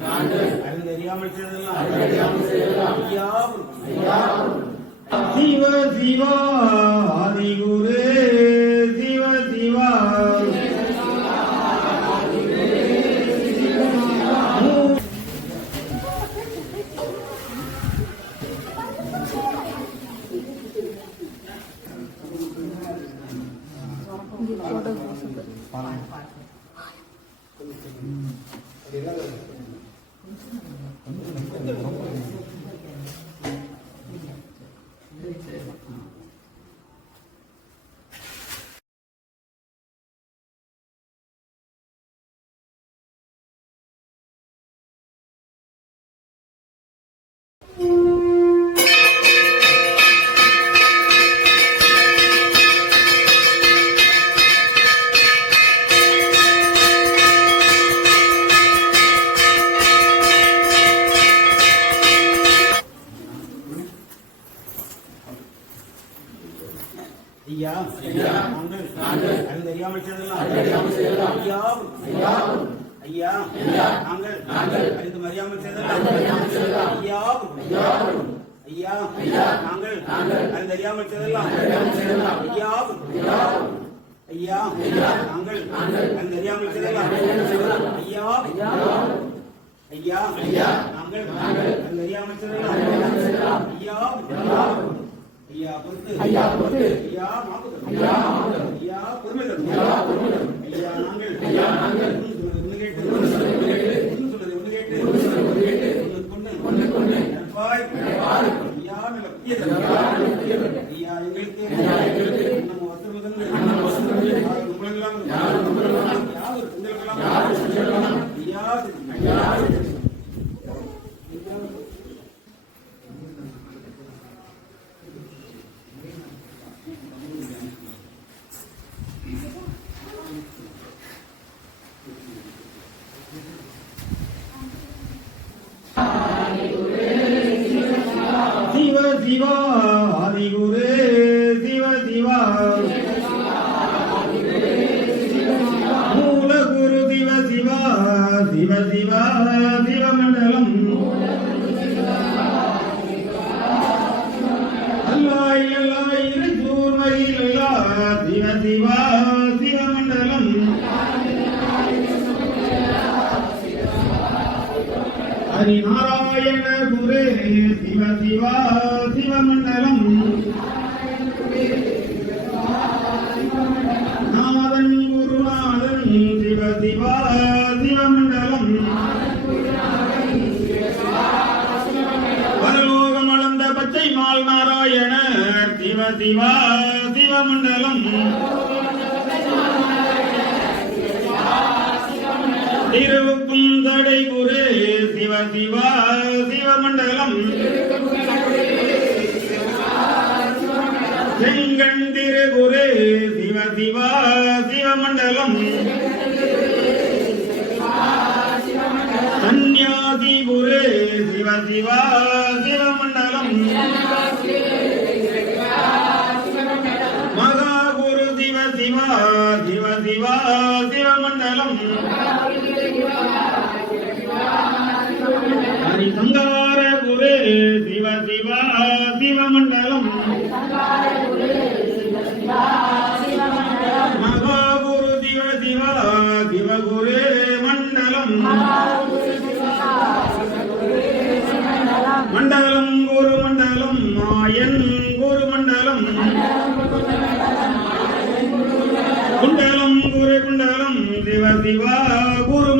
நாங்கள் அறிந்தறியாமல் செய்ததெல்லாம் ஐயா சிவ சிவா ஆதிகுரு சிவ சிவா 엄청나게 엄청나게 ஐயா நாங்கள் அறிந்தறியாமல் செய்ததெல்லாம் ஐயா ஐயா நாங்கள் அறிந்து அறியாமல் செய்ததெல்லாம் ஐயா ஐயா நாங்கள் அறிந்தறியாமல் செய்ததெல்லாம் ஐயா ஐயா நாங்கள் அறிந்தறியாமல் செய்ததெல்லாம் ஐயா ஐயா நாங்கள் ஐயா ஐயா பொறுத்து. ஐயா பொறுத்து. ஐயா மாப்புதல். ஐயா மாப்புதல். ஐயா பொறுமை தரும் ஐயா பொறுமை தரும் ஐயா நாங்கள். ஐயா நாங்கள். ஒன்று கேட்டு. ஒன்று சொல்றது ஒன்று கேட்டு. ஒன்று சொல்றது ஒன்று கேட்டு. ஒன்று கொண்டு. கொண்டு. நட்பாய் ஐயா நல்ல பிரிய தரும் ஐயா எங்களுக்கு. ஐயா எங்களுக்கு. நம்ம வசனம் தந்து நம்ம வசனம் தந்து யார் கும்பலெல்லாம்? யார் கும்பலெல்லாம்? யார் கும்பலெல்லாம்? யார் கும்பலெல்லாம்? ஐயா சிவ சிவா சிவமண்டலம். திருவுக்கும் தடை குரு சிவ சிவா சிவமண்டலம். செங்கண் திருகுரு சிவ சிவா சிவமண்டலம். சந்நியாசி குரு சிவ சிவா சிவ சிவா குரு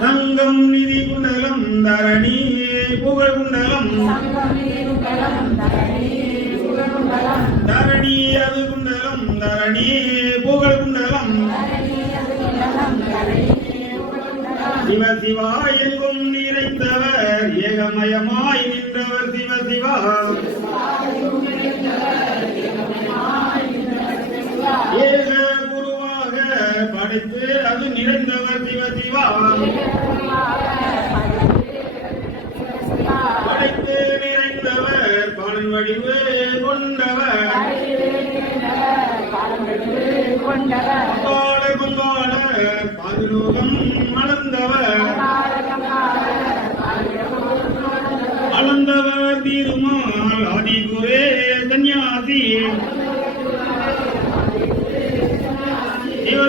சங்கம் நிதி குண்டலம் தரணி புகழ் குண்டலம். தரணி அது குண்டலம் தரணி புகழ் குண்டலம். சிவ சிவா எங்கும் நிறைந்தவர் ஏகமயமாய் நின்றவர் சிவ சிவா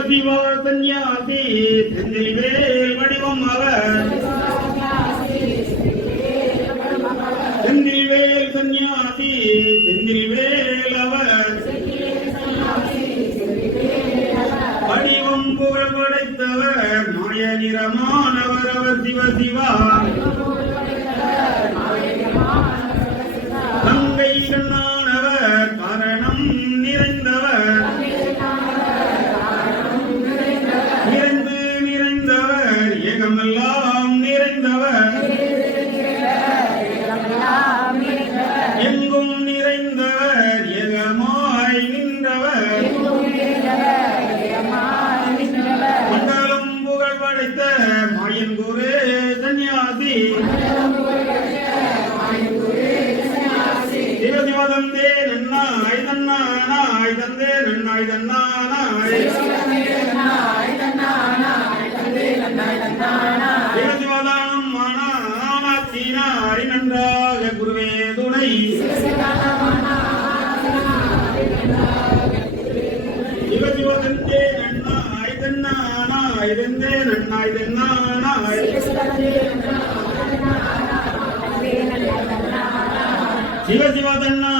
சிவசிவா சந்நியாசி செந்தில் வேல் வடிவம் அவர் செந்தில் வேல் சந்நியாசி செந்தில் வேல் அவர் வடிவம் புகழ் படைத்தவர் மாய நிறமானவர் அவர் சிவசிவா. هذا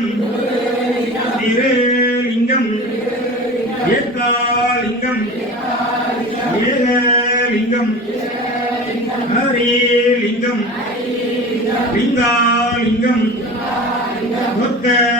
லிங்கம் திரேலிங்கம் ஏகாலிங்கம் ஏகலிங்கம் ஹரேலிங்கம் லிங்காலிங்கம் சொர்க்க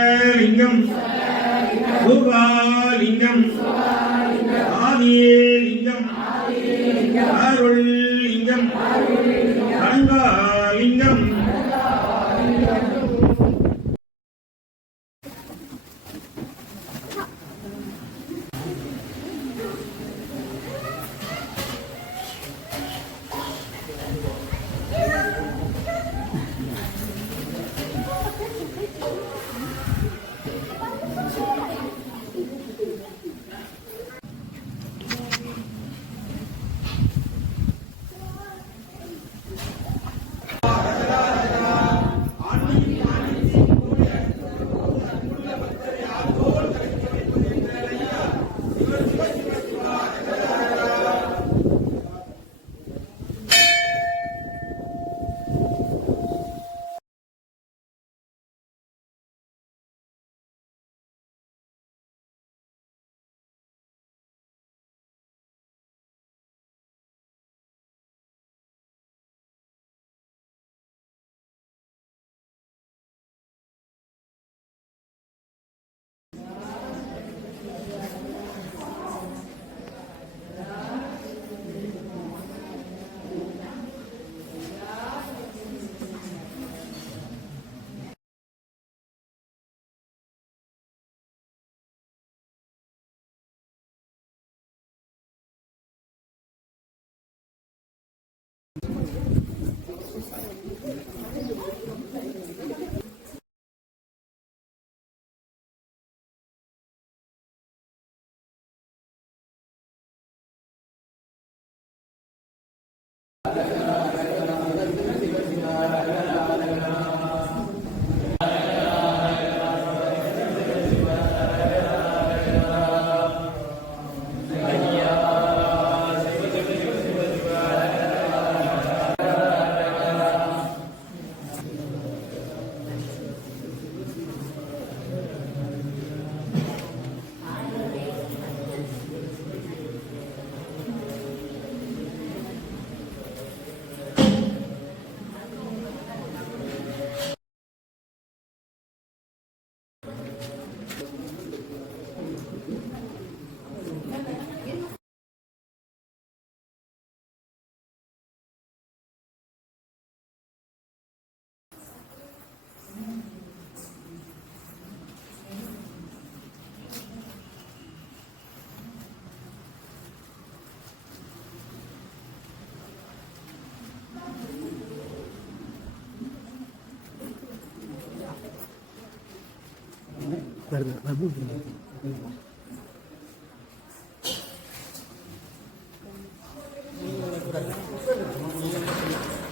verdi. Ben bunu bilmiyorum.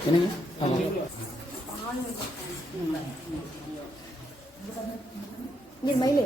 என்னங்க நீர் மயிலே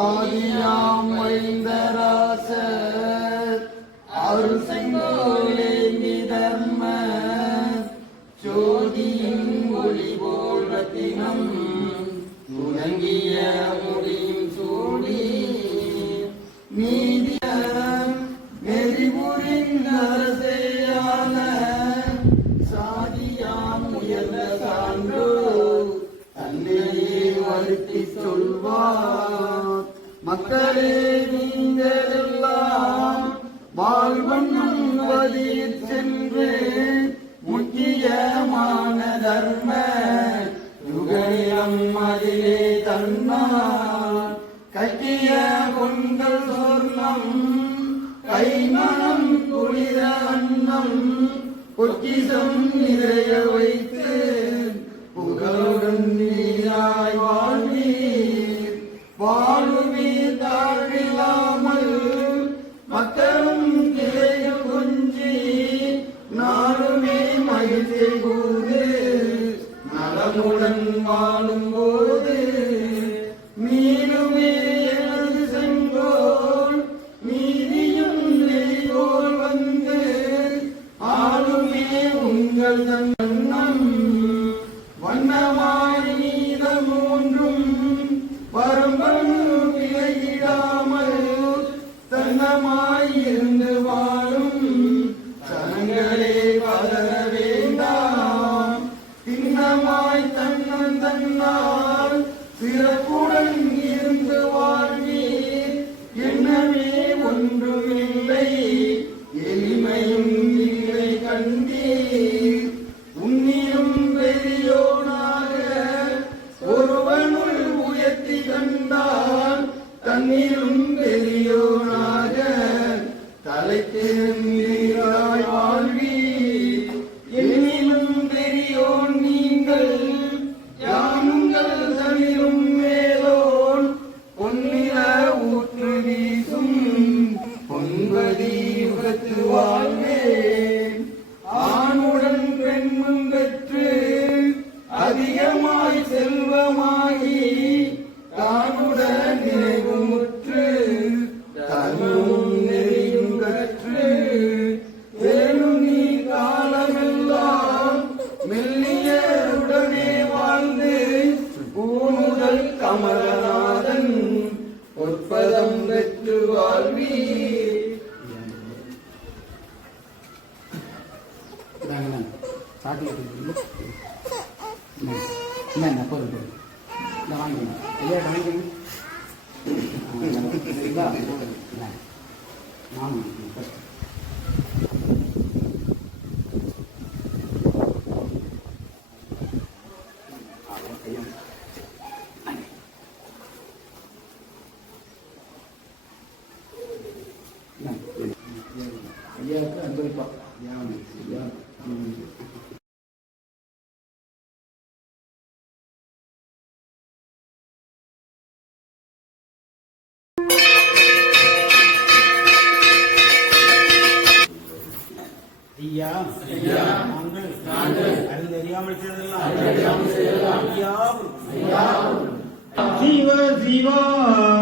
ஆதியாம் மைந்தராசர் அருள் செய்தோர் மக்களே நீங்களெல்லாம் வாழ்வண்ணீர் சென்று முக்கியமான தர்ம யுகலம் அதிலே தன்மா கட்டிய பொங்கல் சொர்ணம் கைமணம் குளிர அன்னம் பொக்கிசம் நிறைய வைத்து புகழுடன் இரண்டு ஐயா ஐயா நாங்கள் நாங்கள் அறிந்தறியாமல் செய்ததெல்லாம் ஐயா சிவ சிவா ஆதிகுரு